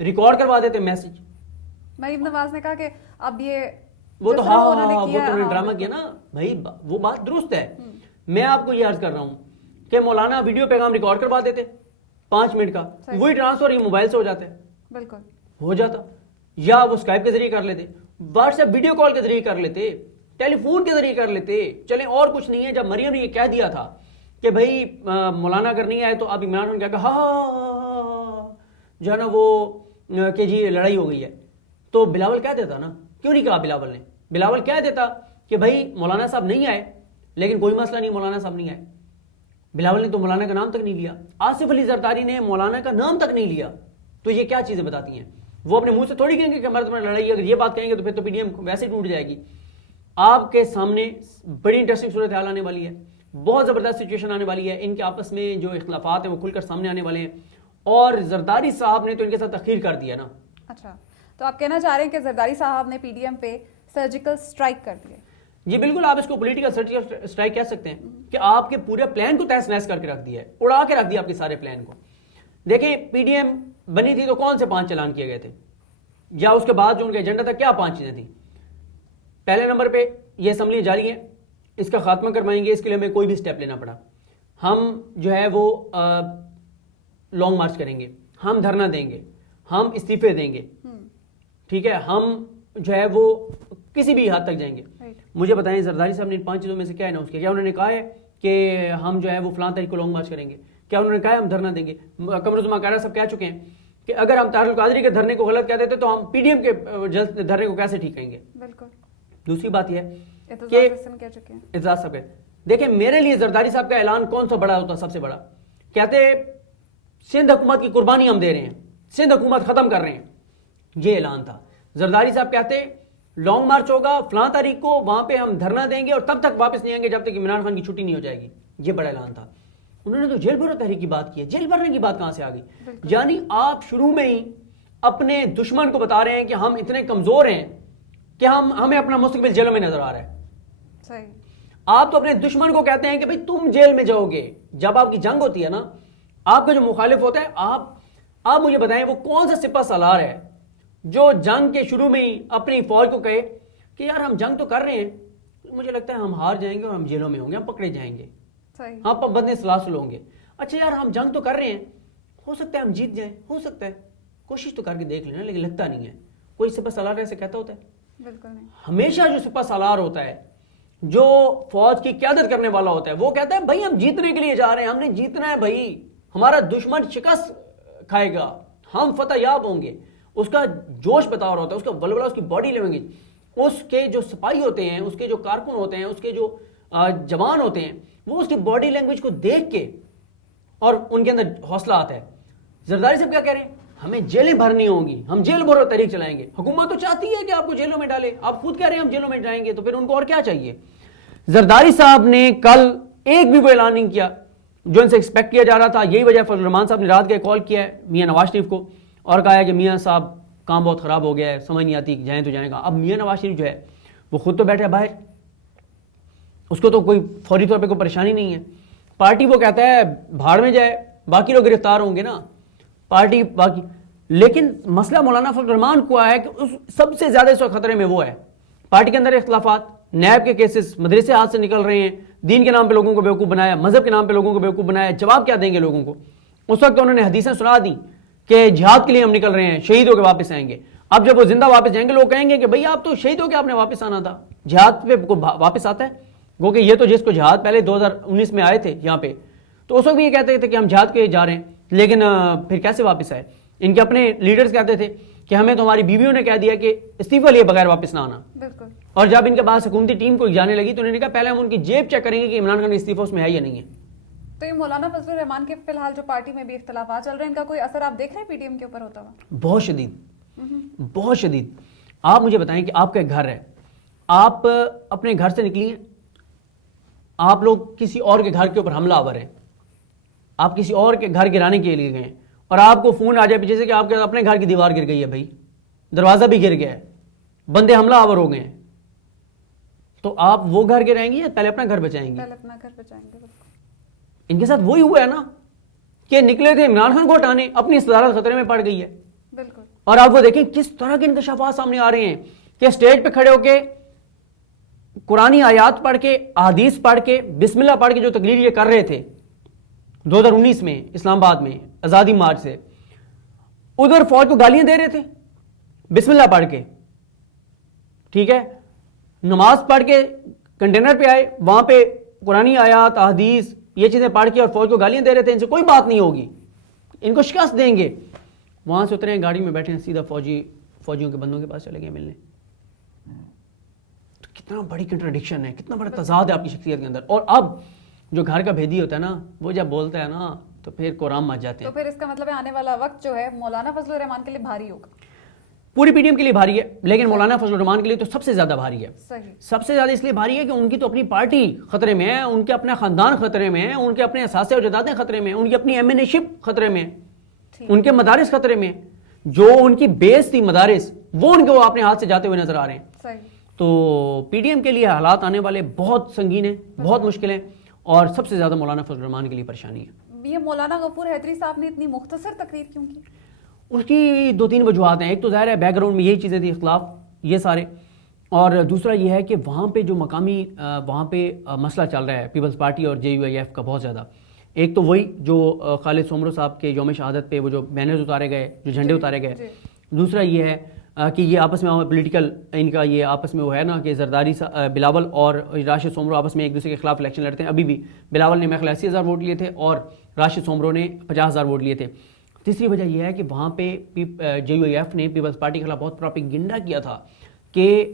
Record کروا دیتے message. Maryam Nawaz نے کہا کہ اب یہ وہ تو جس طرح ہاں انہوں نے وہ کیا تو انہوں نے ہاں، ڈرامہ کیا نا بھائی, وہ بات درست ہے. میں آپ کو یہ عرض کر رہا ہوں کہ مولانا ویڈیو پیغام ریکارڈ کروا دیتے 5 منٹ کا, وہی ٹرانسفر یہ موبائل سے ہو جاتا ہے, بالکل ہو جاتا, یا وہ اسکائپ کے ذریعے کر لیتے, واٹس ایپ ویڈیو کال کے ذریعے کر لیتے, ٹیلی فون کے ذریعے کر لیتے. چلیں اور کچھ نہیں ہے. جب مریم نے یہ کہہ دیا تھا کہ بھائی مولانا اگر نہیں آئے تو اب عمران خان کیا کہا جو ہے نا وہ کہ جی لڑائی ہو گئی ہے, تو بلاول کہہ دیتا نا, کیوں نہیں کہا بلاول نے؟ بلاول کہہ دیتا کہ بھائی مولانا صاحب نہیں آئے لیکن کوئی مسئلہ نہیں, مولانا صاحب نہیں آئے. بلاول نے تو مولانا کا نام تک نہیں لیا, آصف علی زرداری نے مولانا کا نام تک نہیں لیا. تو یہ کیا چیزیں بتاتی ہیں؟ وہ اپنے منہ سے تھوڑی کہیں گے کہ ہمارے تمہیں لڑائی, اگر یہ بات کہیں گے تو پھر تو پی ڈی ایم ویسے ٹوٹ جائے گی. آپ کے سامنے بڑی انٹرسٹنگ صورتحال آنے والی ہے, بہت زبردست سچویشن آنے والی ہے. ان کے آپس میں جو اختلافات ہیں وہ کھل کر سامنے آنے والے ہیں, اور زرداری صاحب نے تو ان کے ساتھ تخیر کر دیا نا. اچھا, تو آپ کہنا چاہ رہے ہیں کہ زرداری صاحب نے پی ڈی ایم پہ سرجیکل اسٹرائک کر دیے؟ جی بالکل, آپ اس کو پولیٹیکل سرجیکل اسٹرائک کہہ سکتے ہیں کہ آپ کے پورے پلان کو تہس نہس کر کے رکھ دیا ہے, اڑا کے رکھ دیا آپ کے سارے پلان کو. دیکھیں پی ڈی ایم بنی تھی تو کون سے 5 چلان کیے گئے تھے, یا اس کے بعد جو ان کا ایجنڈا تھا کیا 5 چیزیں تھیں؟ پہلے نمبر پہ یہ اسمبلی جاری ہے, اس کا خاتمہ کروائیں گے, اس کے لیے ہمیں کوئی بھی سٹیپ لینا پڑا. ہم جو ہے وہ لانگ مارچ کریں گے, ہم دھرنا دیں گے, ہم استعفے دیں گے, ٹھیک ہے, ہم جو ہے وہ کسی بھی حد تک جائیں گے. مجھے بتائیں زرداری صاحب نے ان 5 چیزوں میں سے کیا اناؤنس کیا؟ کیا انہوں نے کہا ہے کہ ہم جو ہے وہ فلاں تاریخ کو لانگ مارچ کریں گے؟ کیا انہوں نے کہا ہے ہم دھرنا دیں گے؟ قمر الزمان قاہرہ صاحب کہہ چکے ہیں کہ اگر ہم طاہر القادری کے دھرنے کو غلط کہہ دیتے تو ہم پی ڈی ایم کے دھرنے کو کیسے ٹھیک کہیں گے؟ بالکل. دوسری بات یہ ہے کہ اعزاز صاحب دیکھیں میرے لیے زرداری صاحب کا اعلان کون سا بڑا ہوتا؟ سب سے بڑا کہتے سندھ حکومت کی قربانی ہم دے رہے ہیں, سندھ حکومت ختم کر رہے ہیں, یہ اعلان تھا. زرداری صاحب کہتے لانگ مارچ ہوگا فلاں تاریخ کو, وہاں پہ ہم دھرنا دیں گے اور تب تک واپس نہیں آئیں گے جب تک عمران خان کی چھٹی نہیں ہو جائے گی. یہ بڑا اعلان تھا. انہوں نے تو جیل بھرو تحریک کی بات کی ہے. جیل بھرنے کی بات کہاں سے آ گئی؟ یعنی آپ شروع میں ہی اپنے دشمن کو بتا رہے ہیں کہ ہم اتنے کمزور ہیں کہ ہمیں اپنا مستقبل جیلوں میں نظر آ رہا ہے. صحیح. آپ تو اپنے دشمن کو کہتے ہیں کہ بھئی تم جیل میں جاؤ گے. جب آپ کی جنگ ہوتی ہے نا, آپ کا جو مخالف ہوتا ہے, آپ مجھے بتائیں وہ کون سا سپہ سالار ہے جو جنگ کے شروع میں ہی اپنی فوج کو کہے کہ یار ہم جنگ تو کر رہے ہیں, مجھے لگتا ہے ہم ہار جائیں گے اور ہم جیلوں میں ہوں گے, ہم پکڑے جائیں گے, ہم پابند سلاسل ہوں گے. اچھا یار ہم جنگ تو کر رہے ہیں, ہو سکتا ہے ہم جیت جائیں, ہو سکتا ہے, کوشش تو کر کے دیکھ لینا, لیکن لگتا نہیں ہے. کوئی سپہ سالار ایسے کہتا ہوتا ہے؟ بالکل نہیں. ہمیشہ جو سپہ سالار ہوتا ہے, جو فوج کی قیادت کرنے والا ہوتا ہے, وہ کہتا ہے بھائی ہم جیتنے کے لیے جا رہے ہیں, ہم نے جیتنا ہے بھائی, ہمارا دشمن شکست کھائے گا, ہم فتح یاب ہوں گے. اس کا جوش بتا رہا ہوتا ہے, اس کا ولولہ, اس کی باڈی لینگویج, اس کے جو سپاہی ہوتے ہیں, اس کے جو کارکن ہوتے ہیں, اس کے جو جوان ہوتے ہیں, وہ اس کی باڈی لینگویج کو دیکھ کے اور ان کے اندر حوصلہ آتا ہے. زرداری صاحب کیا کہہ رہے ہیں؟ ہمیں جیلیں بھرنی ہوں گی, ہم جیل بھرو تحریک چلائیں گے. حکومت تو چاہتی ہے کہ آپ کو جیلوں میں ڈالے, آپ خود کہہ رہے ہیں ہم جیلوں میں جائیں گے, تو پھر ان کو اور کیا چاہیے؟ زرداری صاحب نے کل ایک بھی وہ اعلان نہیں کیا جو ان سے ایکسپیکٹ کیا جا رہا تھا. یہی وجہ فضل الرحمان صاحب نے رات کے کال کیا ہے میاں نواز شریف کو اور کہا ہے کہ میاں صاحب کام بہت خراب ہو گیا ہے, سمجھ نہیں آتی جائیں تو جائیں گا. اب میاں نواز شریف جو ہے وہ خود تو بیٹھے ہے باہر, اس کو تو کوئی فوری طور پہ کوئی پریشانی نہیں ہے. پارٹی وہ کہتا ہے بھاڑ میں جائے, باقی لوگ گرفتار ہوں گے نا, پارٹی باقی. لیکن مسئلہ مولانا فضل الرحمان کو ہے کہ سب سے زیادہ اس وقت خطرے میں وہ ہے. پارٹی کے اندر اختلافات, نیب کے کیسز, مدرسے ہاتھ سے نکل رہے ہیں, دین کے نام پہ لوگوں کو بیوقوف بنایا, مذہب کے نام پہ لوگوں کو بیوقوف بنایا, جواب کیا دیں گے لوگوں کو؟ اس وقت انہوں نے حدیثیں سنا دی کہ جہاد کے لیے ہم نکل رہے ہیں, شہید ہو کے واپس آئیں گے. اب جب وہ زندہ واپس جائیں گے لوگ کہیں گے کہ بھئی آپ تو شہید ہو کے آپ نے واپس آنا تھا, جہاد پہ واپس آتا ہے. گو کہ یہ تو جس کو جہاد پہلے 2019 میں آئے تھے یہاں پہ, تو اس وقت بھی یہ کہتے تھے کہ ہم جہاد کے جا رہے ہیں, لیکن پھر کیسے واپس آئے؟ ان کے اپنے لیڈرز کہتے تھے کہ ہمیں تو ہماری بیویوں نے کہہ دیا کہ استعفیٰ لیے بغیر واپس نہ آنا. بالکل. اور جب ان کے پاس حکومتی ٹیم کو جانے لگی تو انہوں نے کہا پہلے ہم ان کی جیب چیک کریں گے کہ عمران خان کا استعفیٰ اس میں ہے یا نہیں ہے. تو یہ مولانا فضل الرحمان کے فی الحال جو پارٹی میں بھی اختلافات چل رہے ہیں, ان کا کوئی اثر آپ دیکھ رہے ہیں پی ڈی ایم کے اوپر ہوتا ہوا؟ بہت شدید, بہت شدید. آپ مجھے بتائیں کہ آپ کا ایک گھر ہے, آپ اپنے گھر سے نکلی ہیں, آپ لوگ کسی اور کے گھر کے اوپر حملہ آور ہیں, آپ کسی اور کے گھر گرانے کے لیے گئے اور آپ کو فون آ جائے پیچھے سے کہ آپ کے اپنے گھر کی دیوار گر گئی ہے, بھائی دروازہ بھی گر گیا ہے, بندے حملہ آور ہو گئے ہیں, تو آپ وہ گھر گرائیں گے یا پہلے اپنا گھر بچائیں گے؟ پہلے اپنا گھر بچائیں گے. ان کے ساتھ وہی ہوا ہے نا کہ نکلے تھے عمران خان کو ہٹانے, اپنی صدارت خطرے میں پڑ گئی ہے. بالکل. اور آپ وہ دیکھیں کس طرح کے انکشافات سامنے آ رہے ہیں کہ اسٹیج پہ کھڑے ہو کے قرآنی آیات پڑھ کے احادیث پڑھ کے بسم اللہ پڑھ کے جو تقریر یہ کر رہے تھے 2019 میں اسلام آباد میں آزادی مارچ سے، ادھر فوج کو گالیاں دے رہے تھے بسم اللہ پڑھ کے، ٹھیک ہے، نماز پڑھ کے کنٹینر پہ آئے، وہاں پہ قرآنی آیات احادیث یہ چیزیں پڑھ کے اور فوج کو گالیاں دے رہے تھے، ان سے کوئی بات نہیں ہوگی، ان کو شکست دیں گے. وہاں سے اترے ہیں، گاڑی میں بیٹھے ہیں، سیدھا فوجیوں کے بندوں کے پاس چلے گئے ملنے. تو کتنا بڑی کنٹراڈکشن ہے، کتنا بڑا تضاد ہے آپ کی شخصیت کے اندر. اور اب جو گھر کا بھیدی ہوتا ہے نا، وہ جب بولتا ہے نا تو پھر قرآن مچ جاتے ہیں. تو پھر اس کا مطلب ہے آنے والا وقت جو ہے مولانا فضل الرحمان کے لیے بھاری ہوگا. پوری پی ڈی ایم کے لیے بھاری ہے، لیکن مولانا فضل الرحمان کے لیے تو سب سے زیادہ بھاری ہے. صحیح. سب سے زیادہ اس لیے بھاری ہے کہ ان کی تو اپنی پارٹی خطرے میں ہے، ان کے اپنا خاندان خطرے میں ہے، ان کے اپنے اثاثے و جدادیں خطرے میں ہیں، ان کی اپنی ایم این اے شپ خطرے میں ہے، ان کے مدارس خطرے میں، جو ان کی بیس تھی مدارس وہ ان کو اپنے ہاتھ سے جاتے ہوئے نظر آ رہے ہیں. صحیح. تو پی ڈی ایم کے لیے حالات آنے والے بہت سنگین ہیں، بہت مشکل ہیں، اور سب سے زیادہ مولانا فضل الرحمان کے لیے پریشانی ہے. یہ مولانا غفور حیدری صاحب نے اتنی مختصر تقریر کیوں کی؟ اس کی 2-3 وجوہات ہیں. ایک تو ظاہر ہے بیک گراؤنڈ میں یہی چیزیں تھیں، اختلاف یہ سارے، اور دوسرا یہ ہے کہ وہاں پہ جو مقامی وہاں پہ مسئلہ چل رہا ہے پیپلز پارٹی اور JUIF کا بہت زیادہ. ایک تو وہی جو خالد سومرو صاحب کے یوم شہادت پہ وہ جو بینرز اتارے گئے، جو جھنڈے اتارے گئے. دوسرا یہ ہے کہ یہ آپس میں پولیٹیکل ان کا یہ آپس میں وہ ہے نا کہ زرداری بلاول اور راشد سومرو آپس میں ایک دوسرے کے خلاف الیکشن لڑتے ہیں. ابھی بھی بلاول نے 80,000 ووٹ لیے تھے اور راشد سومرو نے 50,000 ووٹ لیے تھے. تیسری وجہ یہ ہے کہ وہاں پہ JUIF نے پیپلز پارٹی کے خلاف بہت پروپیگنڈا کیا تھا کہ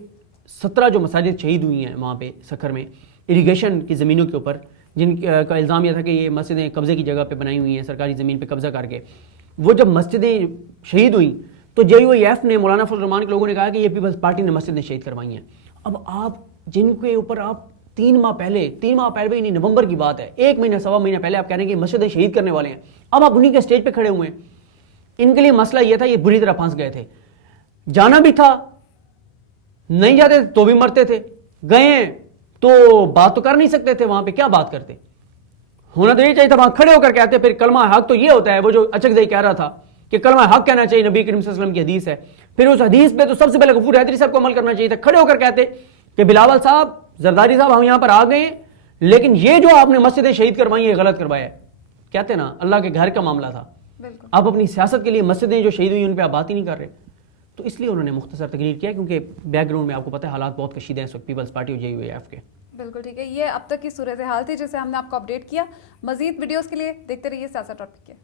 17 جو مساجد شہید ہوئی ہیں وہاں پہ سکھر میں اریگیشن کی زمینوں کے اوپر، جن کا الزام یہ تھا کہ یہ مسجدیں قبضے کی جگہ پہ بنائی ہوئی ہیں، سرکاری زمین پہ قبضہ کر کے. وہ جب مسجدیں شہید ہوئیں تو JUIF نے، مولانا فضل الرحمان کے لوگوں نے کہا کہ یہ پیپلز پارٹی نے مسجدیں شہید کروائی ہیں. اب آپ جن کے اوپر آپ 3 ماہ پہلے بھی نہیں، نومبر کی بات ہے، 1 مہینہ سوا مہینہ پہلے آپ کہہ رہے ہیں کہ مسجدیں شہید کرنے والے ہیں، اب آپ انہیں کے اسٹیج پہ کھڑے ہوئے ہیں. ان کے لیے مسئلہ یہ تھا، یہ بری طرح پھنس گئے تھے، جانا بھی تھا، نہیں جاتے تو بھی مرتے تھے، گئے تو بات تو کر نہیں سکتے تھے، وہاں پہ کیا بات کرتے. ہونا تو یہ چاہیے تھا وہاں کھڑے ہو کر کہتے، پھر کلمہ حق تو یہ ہوتا ہے، وہ جو اچک زئی کہہ رہا تھا کہ کلمہ حق کہنا چاہیے، نبی کریم صلی اللہ علیہ وسلم کی حدیث ہے. پھر اس حدیث پہ تو سب سے پہلے غفور حیدری صاحب کو عمل کرنا چاہیے تھا، کھڑے ہو کر کہتے کہ بلاول صاحب، زرداری صاحب، ہم یہاں پر آ گئے ہیں، لیکن یہ جو آپ نے مسجدیں شہید کروائی ہیں غلط کروایا ہے. کہتے نا اللہ کے گھر کا معاملہ تھا، آپ اپنی سیاست کے لیے مسجدیں جو شہید ہوئی ان پہ آپ بات ہی نہیں کر رہے. تو اس لیے انہوں نے مختصر تقریر کیا، کیونکہ بیک گراؤنڈ میں آپ کو پتہ ہے حالات بہت کشیدہ ہیں اس وقت پیپلز پارٹی اور JUIF کے. بالکل ٹھیک ہے. یہ اب تک کی صورتحال تھی جسے ہم نے آپ کو اپڈیٹ کیا. مزید ویڈیوز کے لیے دیکھتے رہیے سیاست.pk.